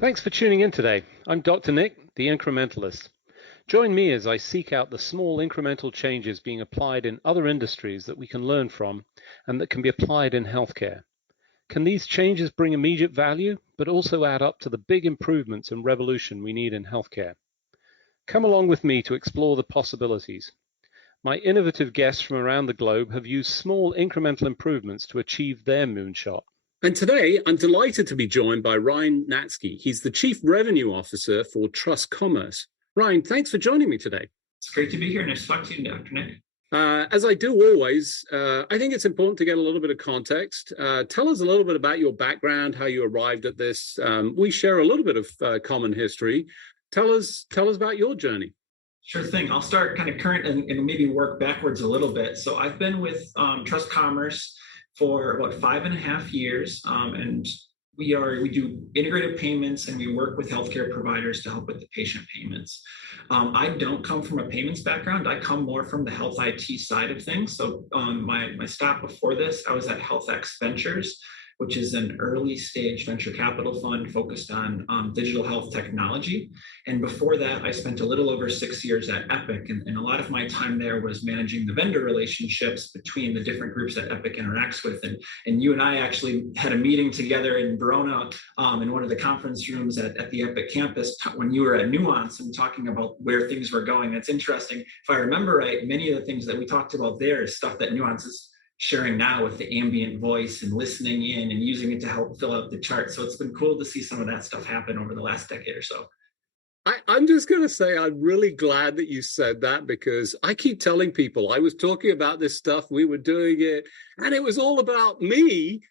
Thanks for tuning in today. I'm Dr. Nick, the Incrementalist. Join me as I seek out the small incremental changes being applied in other industries that we can learn from and that can be applied in healthcare. Can these changes bring immediate value, but also add up to the big improvements and revolution we need in healthcare? Come along with me to explore the possibilities. My innovative guests from around the globe have used small incremental improvements to achieve their moonshot. And today, I'm delighted to be joined by Ryne Natzke. He's the Chief Revenue Officer for Trust Commerce. Ryne, thanks for joining me today. It's great to be here. Nice to talk to you, Dr. Nick. As I do always, I think it's important to get a little bit of context. Tell us a little bit about your background, how you arrived at this. We share a little bit of common history. Tell us about your journey. Sure thing. I'll start kind of current and maybe work backwards a little bit. So I've been with Trust Commerce for about 5.5 years, and we do integrated payments, and we work with healthcare providers to help with the patient payments. I don't come from a payments background. I come more from the health IT side of things. So my stop before this, I was at HealthX Ventures, which is an early stage venture capital fund focused on digital health technology. And before that, I spent a little over 6 years at Epic. And a lot of my time there was managing the vendor relationships between the different groups that Epic interacts with. And you and I actually had a meeting together in Verona in one of the conference rooms at the Epic campus when you were at Nuance and talking about where things were going. It's interesting. If I remember right, many of the things that we talked about there is stuff that Nuance is sharing now with the ambient voice and listening in and using it to help fill out the chart. So it's been cool to see some of that stuff happen over the last decade or so. I'm just going to say I'm really glad that you said that, because I keep telling people I was talking about this stuff, we were doing it, and it was all about me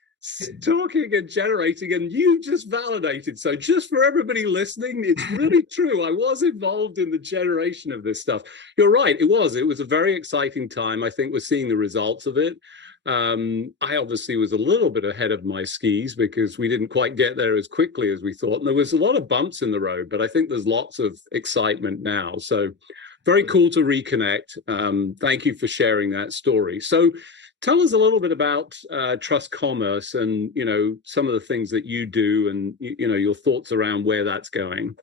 talking and generating, and you just validated. So just for everybody listening, it's really true. I was involved in the generation of this stuff. You're right. It was a very exciting time. I think we're seeing the results of it. I obviously was a little bit ahead of my skis because we didn't quite get there as quickly as we thought. And there was a lot of bumps in the road, but I think there's lots of excitement now. So very cool to reconnect. Thank you for sharing that story. So tell us a little bit about Trust Commerce and, some of the things that you do and, your thoughts around where that's going.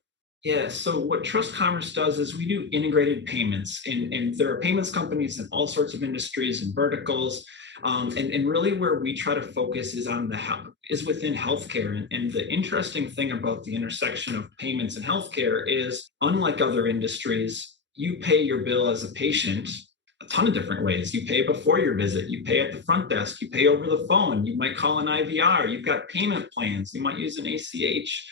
Yeah, so what Trust Commerce does is we do integrated payments, and there are payments companies in all sorts of industries and verticals, and really where we try to focus is within healthcare. And the interesting thing about the intersection of payments and healthcare is, unlike other industries, you pay your bill as a patient a ton of different ways. You pay before your visit, you pay at the front desk, you pay over the phone, you might call an IVR, you've got payment plans, you might use an ACH.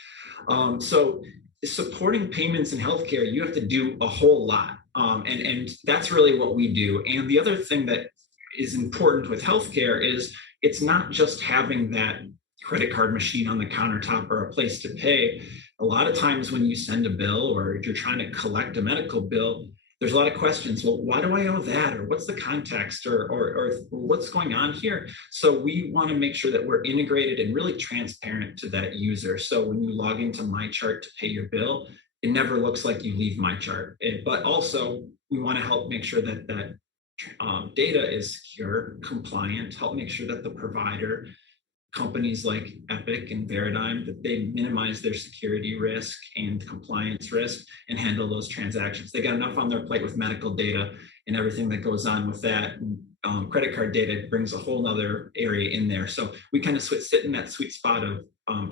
So supporting payments in healthcare, you have to do a whole lot. And that's really what we do. And the other thing that is important with healthcare is it's not just having that credit card machine on the countertop or a place to pay. A lot of times when you send a bill or if you're trying to collect a medical bill, there's a lot of questions. Well, why do I owe that? Or what's the context? Or what's going on here? So we want to make sure that we're integrated and really transparent to that user. So when you log into MyChart to pay your bill, it never looks like you leave MyChart. But also, we want to help make sure that data is secure, compliant, help make sure that the provider, companies like Epic and Veradigm, that they minimize their security risk and compliance risk and handle those transactions. They got enough on their plate with medical data and everything that goes on with that. Credit card data brings a whole nother area in there. So we kind of sit in that sweet spot of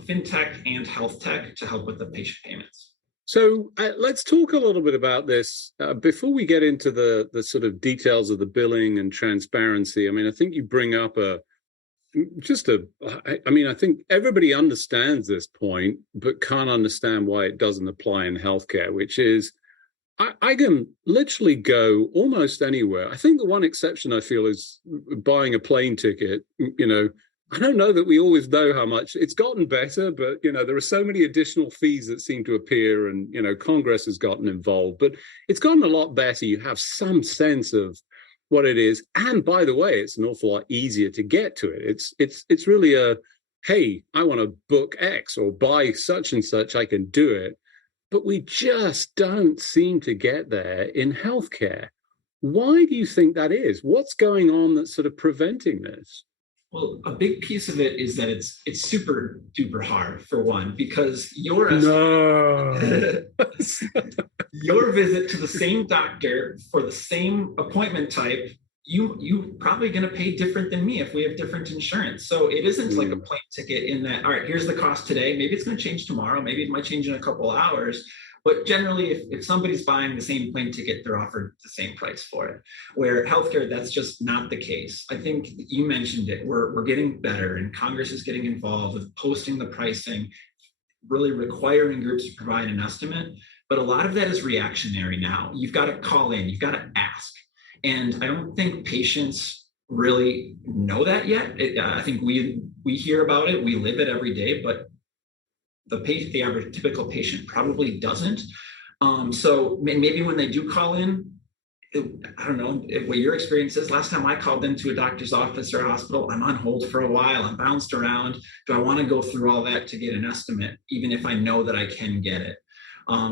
fintech and health tech to help with the patient payments. So let's talk a little bit about this before we get into the sort of details of the billing and transparency. I mean, I think you bring up I think everybody understands this point, but can't understand why it doesn't apply in healthcare, which is I can literally go almost anywhere. I think the one exception I feel is buying a plane ticket. I don't know that we always know how much it's gotten better, but, there are so many additional fees that seem to appear and, Congress has gotten involved, but it's gotten a lot better. You have some sense of what it is. And by the way, it's an awful lot easier to get to it. It's really hey, I want to book X or buy such and such, I can do it. But we just don't seem to get there in healthcare. Why do you think that is? What's going on that's sort of preventing this? Well, a big piece of it is that it's super duper hard, for one, because your No. your visit to the same doctor for the same appointment type, you probably going to pay different than me if we have different insurance. So it isn't like a plane ticket in that, all right, here's the cost today. Maybe it's going to change tomorrow. Maybe it might change in a couple of hours. But generally, if somebody's buying the same plane ticket, they're offered the same price for it. Where healthcare, that's just not the case. I think you mentioned it. We're getting better, and Congress is getting involved with posting the pricing, really requiring groups to provide an estimate. But a lot of that is reactionary now. You've got to call in, you've got to ask. And I don't think patients really know that yet. I think we hear about it, we live it every day, but the average typical patient probably doesn't. So maybe when they do call in, I don't know what your experience is. Last time I called into a doctor's office or a hospital, I'm on hold for a while, I'm bounced around. Do I want to go through all that to get an estimate, even if I know that I can get it?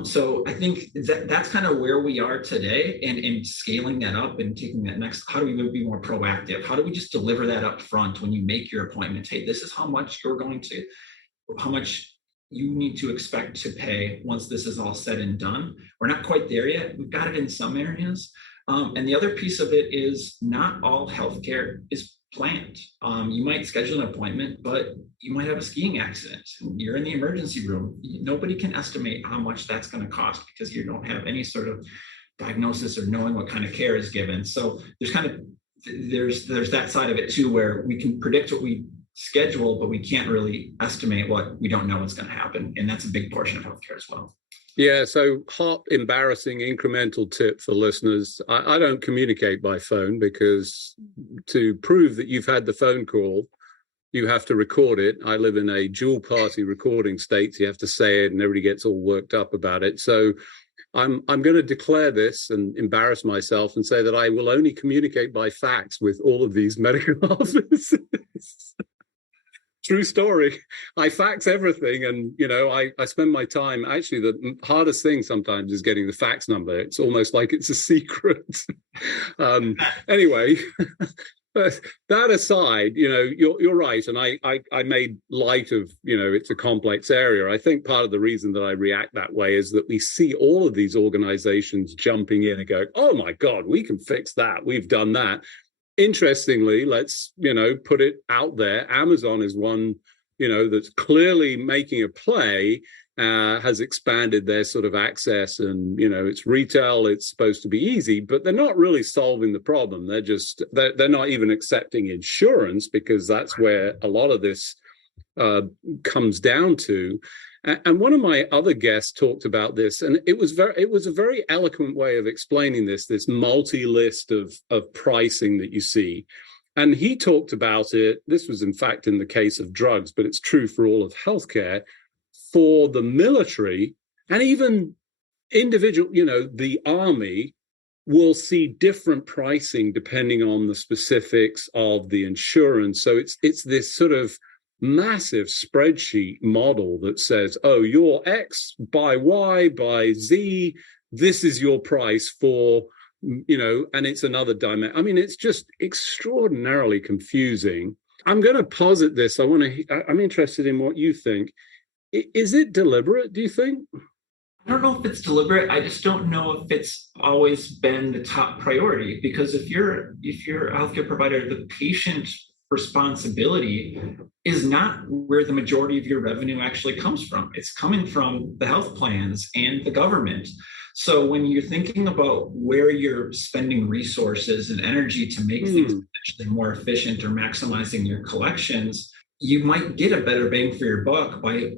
So I think that's kind of where we are today, and scaling that up and taking that next. How do we be more proactive? How do we just deliver that up front when you make your appointment? Hey, this is how much you need to expect to pay once this is all said and done. We're not quite there yet. We've got it in some areas. And the other piece of it is not all healthcare is planned. You might schedule an appointment, but you might have a skiing accident. You're in the emergency room. Nobody can estimate how much that's going to cost because you don't have any sort of diagnosis or knowing what kind of care is given. So there's that side of it too, where we can predict what we schedule, but we can't really estimate what we don't know what's going to happen. And that's a big portion of healthcare as well. Yeah, so hot, embarrassing, incremental tip for listeners. I don't communicate by phone because to prove that you've had the phone call, you have to record it. I live in a dual party recording state. So you have to say it and everybody gets all worked up about it. So I'm going to declare this and embarrass myself and say that I will only communicate by fax with all of these medical offices. True story. I fax everything, and I spend my time. Actually, the hardest thing sometimes is getting the fax number. It's almost like it's a secret. Anyway, but that aside, you're right, and I made light of it's a complex area. I think part of the reason that I react that way is that we see all of these organizations jumping in and going, "Oh my God, we can fix that. We've done that." Interestingly, let's put it out there. Amazon is one that's clearly making a play, has expanded their sort of access, and it's retail. It's supposed to be easy, but they're not really solving the problem. They're not even accepting insurance, because that's where a lot of this comes down to. And one of my other guests talked about this, and it was a very eloquent way of explaining this multi-list of pricing that you see. And he talked about it. This was, in fact, in the case of drugs, but it's true for all of healthcare, for the military, and even individual, the army will see different pricing depending on the specifics of the insurance. So it's this sort of massive spreadsheet model that says, oh, you're X by Y by Z, this is your price for, and it's another dimension. I mean, it's just extraordinarily confusing. I'm going to posit this. I'm interested in what you think. Is it deliberate, do you think? I don't know if it's deliberate. I just don't know if it's always been the top priority, because if you're a healthcare provider, the patient responsibility is not where the majority of your revenue actually comes from. It's coming from the health plans and the government. So when you're thinking about where you're spending resources and energy to make things potentially more efficient or maximizing your collections, you might get a better bang for your buck by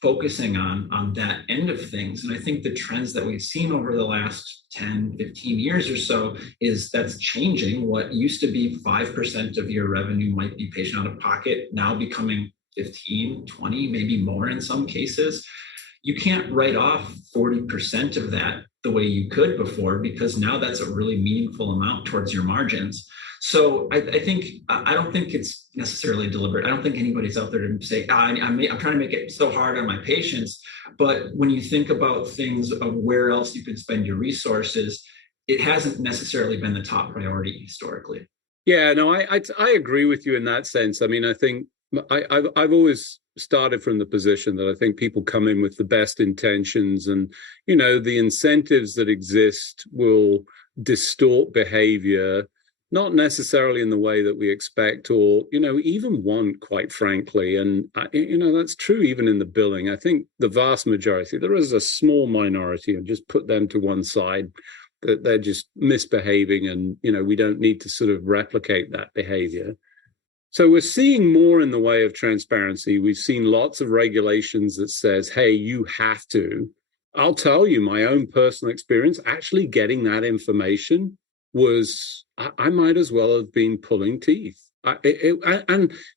focusing on that end of things. And I think the trends that we've seen over the last 10, 15 years or so is that's changing. What used to be 5% of your revenue might be patient out of pocket, now becoming 15, 20, maybe more in some cases. You can't write off 40% of that the way you could before, because now that's a really meaningful amount towards your margins. So I don't think it's necessarily deliberate. I don't think anybody's out there to say, I'm trying to make it so hard on my patients. But when you think about things of where else you could spend your resources, it hasn't necessarily been the top priority historically. Yeah, no, I agree with you in that sense. I mean, I think I've always started from the position that I think people come in with the best intentions, and the incentives that exist will distort behavior, not necessarily in the way that we expect or even want, quite frankly. And that's true even in the billing. I think the vast majority, there is a small minority, and just put them to one side, that they're just misbehaving, and we don't need to sort of replicate that behavior. So we're seeing more in the way of transparency. We've seen lots of regulations that says, hey, you have to. I'll tell you my own personal experience actually getting that information was, I might as well have been pulling teeth. And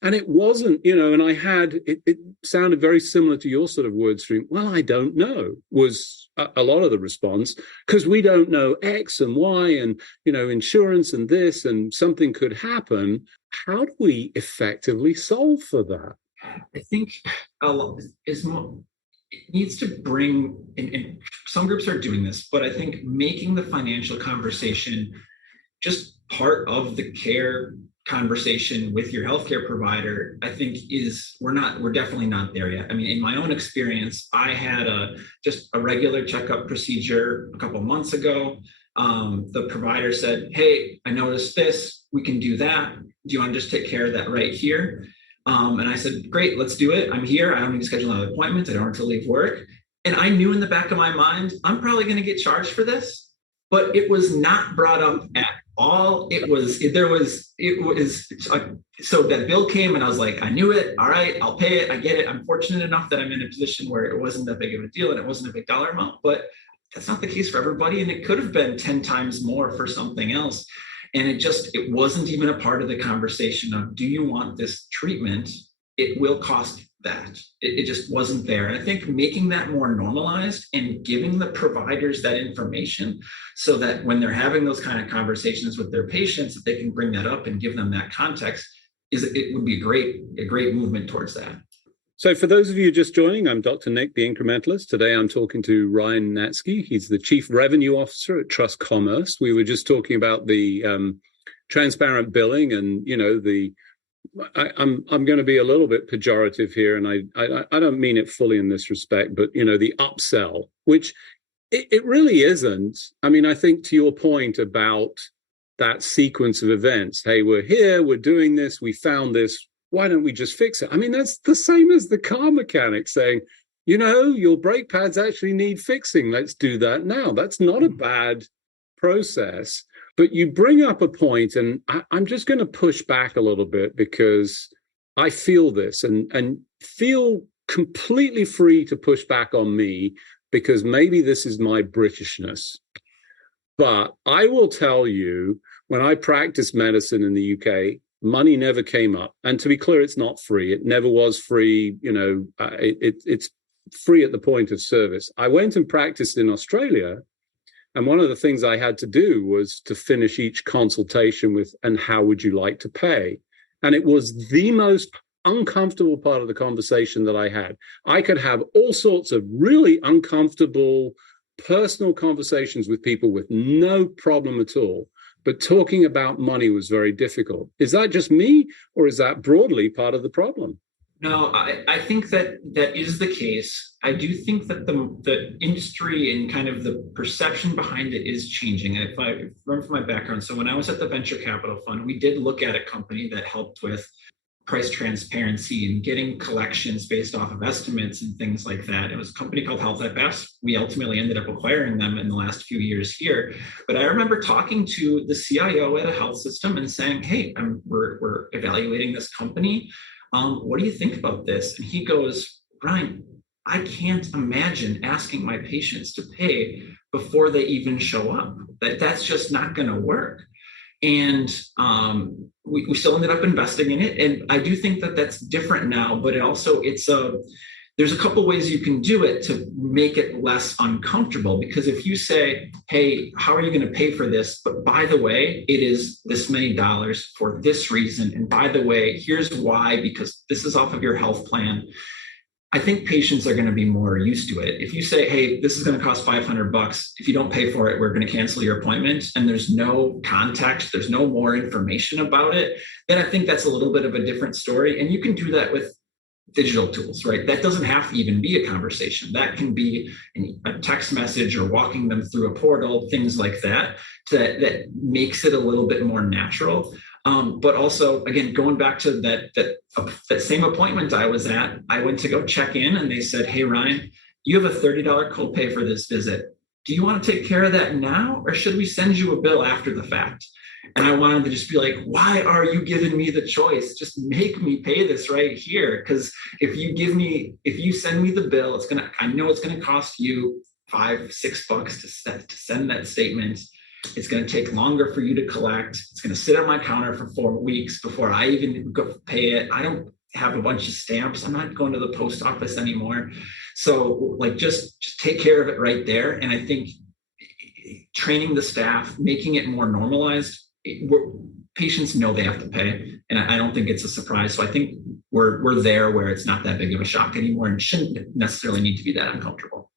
it wasn't, and I had, it sounded very similar to your sort of word stream. Well, I don't know, was a lot of the response, because we don't know X and Y and, insurance and this, and something could happen. How do we effectively solve for that? I think a lot is more, it needs to bring, and some groups are doing this, but I think making the financial conversation just part of the care conversation with your healthcare provider, I think we're definitely not there yet. I mean, in my own experience, I had just a regular checkup procedure a couple of months ago. The provider said, hey, I noticed this, we can do that. Do you want to just take care of that right here? And I said, great, let's do it. I'm here. I don't need to schedule another appointment. I don't have to leave work. And I knew in the back of my mind, I'm probably going to get charged for this, but it was not brought up at all. So that bill came and I was like, I knew it. All right, I'll pay it. I get it. I'm fortunate enough that I'm in a position where it wasn't that big of a deal and it wasn't a big dollar amount, but that's not the case for everybody. And it could have been 10 times more for something else. And it wasn't even a part of the conversation of, do you want this treatment? It will cost that. It just wasn't there. And I think making that more normalized and giving the providers that information so that when they're having those kind of conversations with their patients, that they can bring that up and give them that context, it would be a great movement towards that. So for those of you just joining, I'm Dr. Nick, the Incrementalist. Today I'm talking to Ryne Natzke. He's the Chief Revenue Officer at Trust Commerce. We were just talking about the transparent billing and, I'm going to be a little bit pejorative here, and I don't mean it fully in this respect, but, the upsell, which it really isn't. I mean, I think to your point about that sequence of events, hey, we're here, we're doing this, we found this, why don't we just fix it? I mean, that's the same as the car mechanic saying, your brake pads actually need fixing. Let's do that now. That's not a bad process. But you bring up a point, and I'm just going to push back a little bit because I feel this and feel completely free to push back on me, because maybe this is my Britishness. But I will tell you, when I practiced medicine in the UK, money never came up. And to be clear, it's not free. It never was free. It's free at the point of service. I went and practiced in Australia. And one of the things I had to do was to finish each consultation with, and how would you like to pay? And it was the most uncomfortable part of the conversation that I had. I could have all sorts of really uncomfortable personal conversations with people with no problem at all. But talking about money was very difficult. Is that just me, or is that broadly part of the problem? No, I think that is the case. I do think that the industry and kind of the perception behind it is changing. And if I remember from my background, so when I was at the venture capital fund, we did look at a company that helped with price transparency and getting collections based off of estimates and things like that. It was a company called Health at Best. We ultimately ended up acquiring them in the last few years here. But I remember talking to the CIO at a health system and saying, hey, we're evaluating this company. What do you think about this? And he goes, Ryne, I can't imagine asking my patients to pay before they even show up. That's just not going to work. And we still ended up investing in it. And I do think that that's different now, but there's a couple ways you can do it to make it less uncomfortable. Because if you say, hey, how are you going to pay for this? But by the way, it is this many dollars for this reason. And by the way, here's why, because this is off of your health plan. I think patients are going to be more used to it. If you say, hey, this is going to cost $500. If you don't pay for it, we're going to cancel your appointment, and there's no context, there's no more information about it, then I think that's a little bit of a different story. And you can do that with digital tools, right? That doesn't have to even be a conversation. That can be a text message or walking them through a portal, things like that, that makes it a little bit more natural. But also, again, going back to that same appointment I was at, I went to go check in and they said, hey, Ryne, you have a $30 copay for this visit. Do you want to take care of that now, or should we send you a bill after the fact? And I wanted to just be like, why are you giving me the choice? Just make me pay this right here. Because if you send me the bill, I know it's going to cost you $5-6 to send that statement. It's going to take longer for you to collect. It's going to sit on my counter for 4 weeks before I even go pay it. I don't have a bunch of stamps. I'm not going to the post office anymore. So like, just take care of it right there. And I think training the staff, making it more normalized, patients know they have to pay. And I don't think it's a surprise. So I think we're there where it's not that big of a shock anymore and shouldn't necessarily need to be that uncomfortable.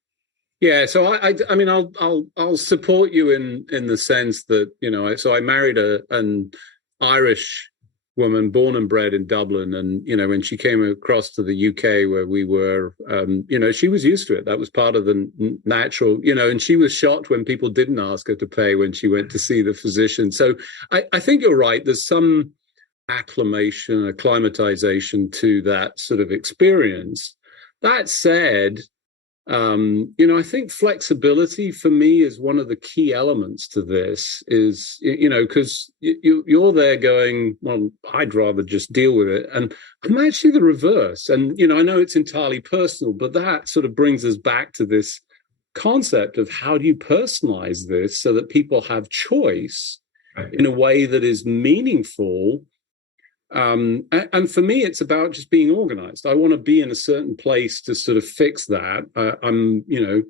Yeah, so I mean, I'll support you in the sense that, you know, so I married an Irish woman born and bred in Dublin, and you know, when she came across to the UK where we were, you know, she was used to it. That was part of the natural, you know, and she was shocked when people didn't ask her to pay when she went to see the physician. So I think you're right. There's some acclimatization to that sort of experience. That said, you know, I think flexibility for me is one of the key elements to this is, you know, because you're there going, well, I'd rather just deal with it. And I'm actually the reverse. And, you know, I know it's entirely personal, but that sort of brings us back to this concept of how do you personalize this so that people have choice in a way that is meaningful. And for me, it's about just being organized. I want to be in a certain place to sort of fix that. You know,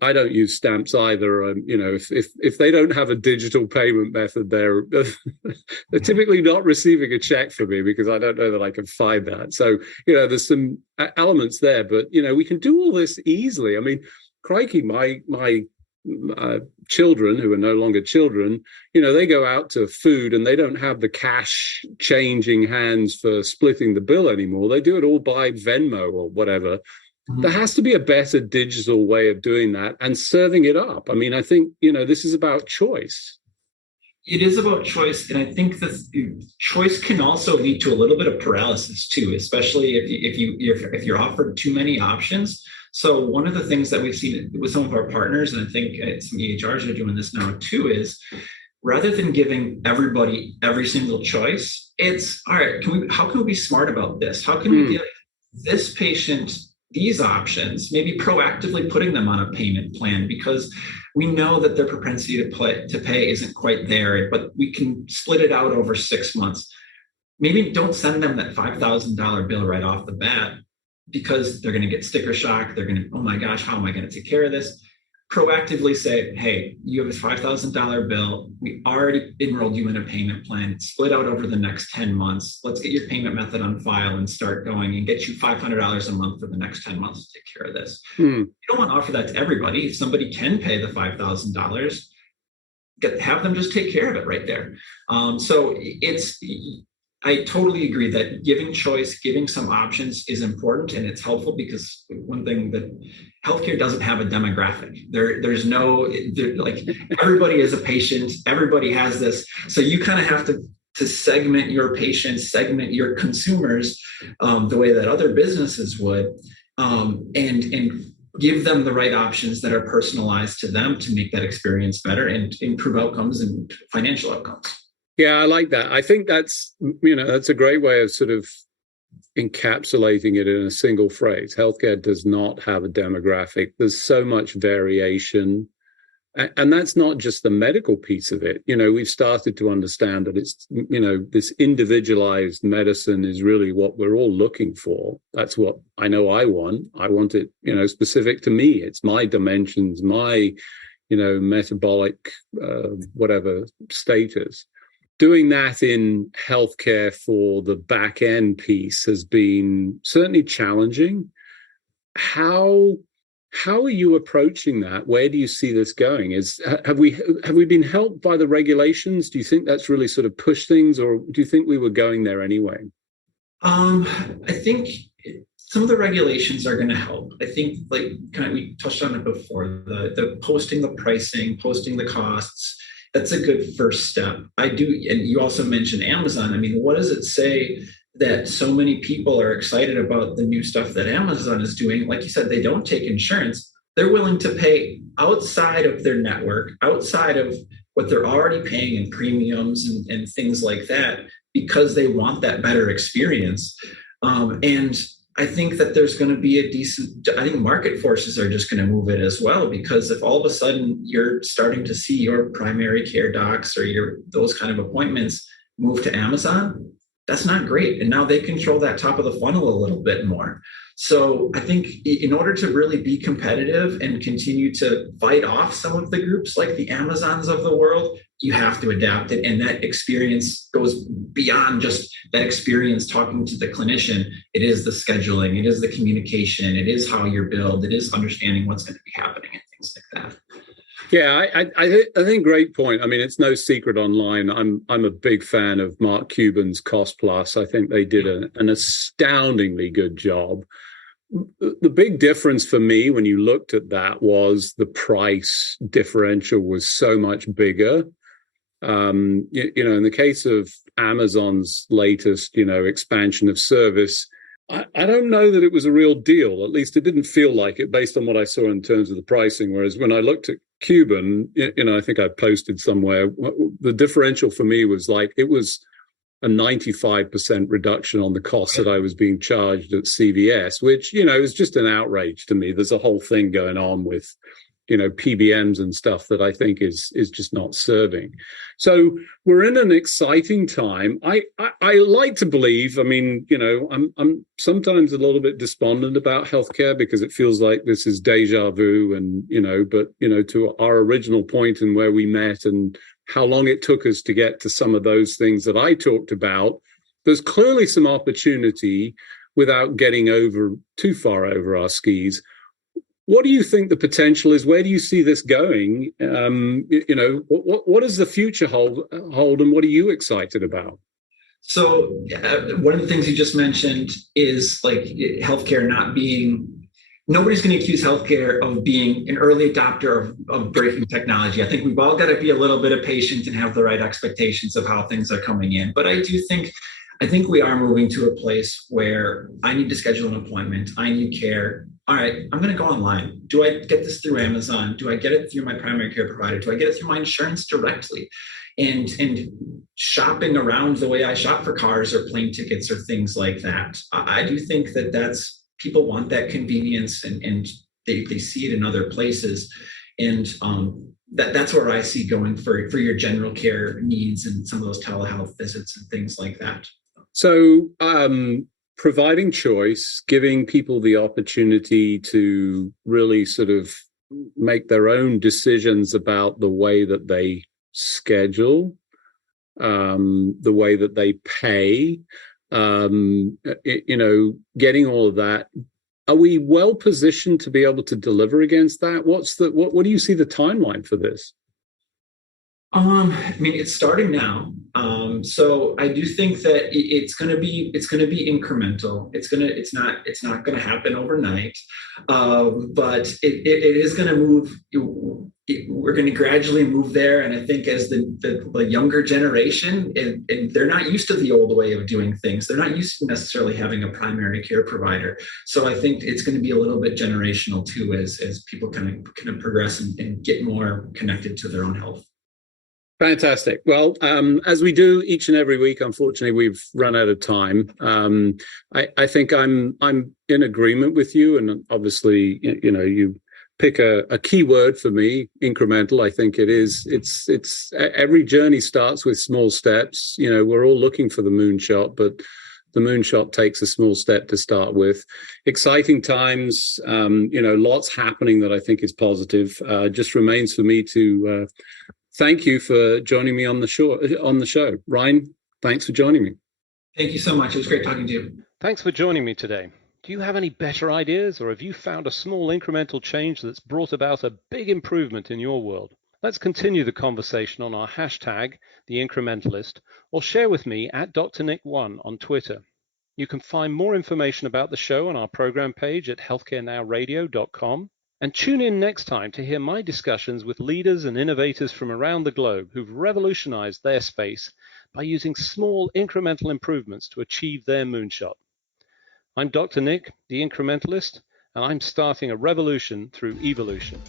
I don't use stamps either. You know, if they don't have a digital payment method, they're typically not receiving a check from me because I don't know that I can find that. So, you know, there's some elements there, but you know, we can do all this easily. I mean, crikey, my children who are no longer children, you know, they go out to food and they don't have the cash changing hands for splitting the bill anymore. They do it all by Venmo or whatever. Mm-hmm. There has to be a better digital way of doing that and serving it up. I mean, I think, you know, this is about choice. It is about choice. And I think that choice can also lead to a little bit of paralysis too, especially if you're offered too many options. So one of the things that we've seen with some of our partners, and I think some EHRs are doing this now too, is rather than giving everybody every single choice, it's all right, how can we be smart about this? How can we give this patient these options, maybe proactively putting them on a payment plan, because we know that their propensity to pay isn't quite there, but we can split it out over 6 months. Maybe don't send them that $5,000 bill right off the bat, because they're going to get sticker shock. They're going to, oh my gosh, how am I going to take care of this? Proactively say, hey, you have a $5,000 bill. We already enrolled you in a payment plan. It's split out over the next 10 months. Let's get your payment method on file and start going and get you $500 a month for the next 10 months to take care of this. You don't want to offer that to everybody. If somebody can pay the $5,000, have them just take care of it right there. So I totally agree that giving choice, giving some options is important, and it's helpful because one thing that healthcare doesn't have a demographic. There's like everybody is a patient, everybody has this. So you kind of have to segment your patients, segment your consumers the way that other businesses would, and give them the right options that are personalized to them to make that experience better and improve outcomes and financial outcomes. Yeah, I like that. I think that's a great way of sort of encapsulating it in a single phrase. Healthcare does not have a demographic. There's so much variation. And that's not just the medical piece of it. You know, we've started to understand that it's, you know, this individualized medicine is really what we're all looking for. That's what I know I want. I want it, you know, specific to me. It's my dimensions, my, you know, metabolic, whatever status. Doing that in healthcare for the back end piece has been certainly challenging. how are you approaching that? Where do you see this going? Have we been helped by the regulations? Do you think that's really sort of pushed things, or do you think we were going there anyway? I think some of the regulations are going to help. I think, like kind of we touched on it before, the posting the pricing, posting the costs. That's a good first step. I do, and you also mentioned Amazon. I mean, what does it say that so many people are excited about the new stuff that Amazon is doing? Like you said, they don't take insurance. They're willing to pay outside of their network, outside of what they're already paying in premiums and things like that, because they want that better experience. And I think that there's going to be I think market forces are just going to move it as well, because if all of a sudden you're starting to see your primary care docs or those kind of appointments move to Amazon, that's not great. And now they control that top of the funnel a little bit more. So I think in order to really be competitive and continue to fight off some of the groups like the Amazons of the world, you have to adapt it. And that experience goes beyond just that experience talking to the clinician. It is the scheduling, it is the communication, it is how you're billed, it is understanding what's going to be happening and things like that. Yeah, I think great point. I mean, it's no secret online. I'm a big fan of Mark Cuban's Cost Plus. I think they did an astoundingly good job. The big difference for me when you looked at that was the price differential was so much bigger. In the case of Amazon's latest, expansion of service, I don't know that it was a real deal. At least it didn't feel like it based on what I saw in terms of the pricing. Whereas when I looked at Cuban, I think I posted somewhere, the differential for me was like, it was a 95% reduction on the cost that I was being charged at CVS, which, is just an outrage to me. There's a whole thing going on with, PBMs and stuff that I think is just not serving. So we're in an exciting time. I like to believe, I'm sometimes a little bit despondent about healthcare because it feels like this is deja vu and, to our original point and where we met and how long it took us to get to some of those things that I talked about, there's clearly some opportunity without getting too far over our skis. What do you think the potential is? Where do you see this going? What does the future hold, and what are you excited about? So one of the things you just mentioned is like healthcare nobody's going to accuse healthcare of being an early adopter of breaking technology. I think we've all got to be a little bit of patient and have the right expectations of how things are coming in. But I think we are moving to a place where I need to schedule an appointment. I need care. All right, I'm going to go online. Do I get this through Amazon? Do I get it through my primary care provider? Do I get it through my insurance directly? And shopping around the way I shop for cars or plane tickets or things like that. I do think that's people want that convenience and they see it in other places. And that's where I see going for your general care needs and some of those telehealth visits and things like that. So providing choice, giving people the opportunity to really sort of make their own decisions about the way that they schedule, the way that they pay, getting all of that. Are we well positioned to be able to deliver against that? What do you see the timeline for this? It's starting now. So I do think that it's going to be incremental. It's not going to happen overnight. But it is going to move. We're going to gradually move there. And I think as the younger generation, and they're not used to the old way of doing things. They're not used to necessarily having a primary care provider. So I think it's going to be a little bit generational too, as people kind of progress and get more connected to their own health. Fantastic. Well, as we do each and every week, unfortunately, we've run out of time. I think I'm in agreement with you, and obviously, you pick a key word for me, incremental. I think it is. It's every journey starts with small steps. We're all looking for the moonshot, but the moonshot takes a small step to start with. Exciting times. Lots happening that I think is positive. Just remains for me to. Thank you for joining me on the show. Ryne, thanks for joining me. Thank you so much. It was great talking to you. Thanks for joining me today. Do you have any better ideas, or have you found a small incremental change that's brought about a big improvement in your world? Let's continue the conversation on our hashtag, The Incrementalist, or share with me at Dr. Nick1 on Twitter. You can find more information about the show on our program page at healthcarenowradio.com. And tune in next time to hear my discussions with leaders and innovators from around the globe who've revolutionized their space by using small incremental improvements to achieve their moonshot. I'm Dr. Nick, the Incrementalist, and I'm starting a revolution through evolution.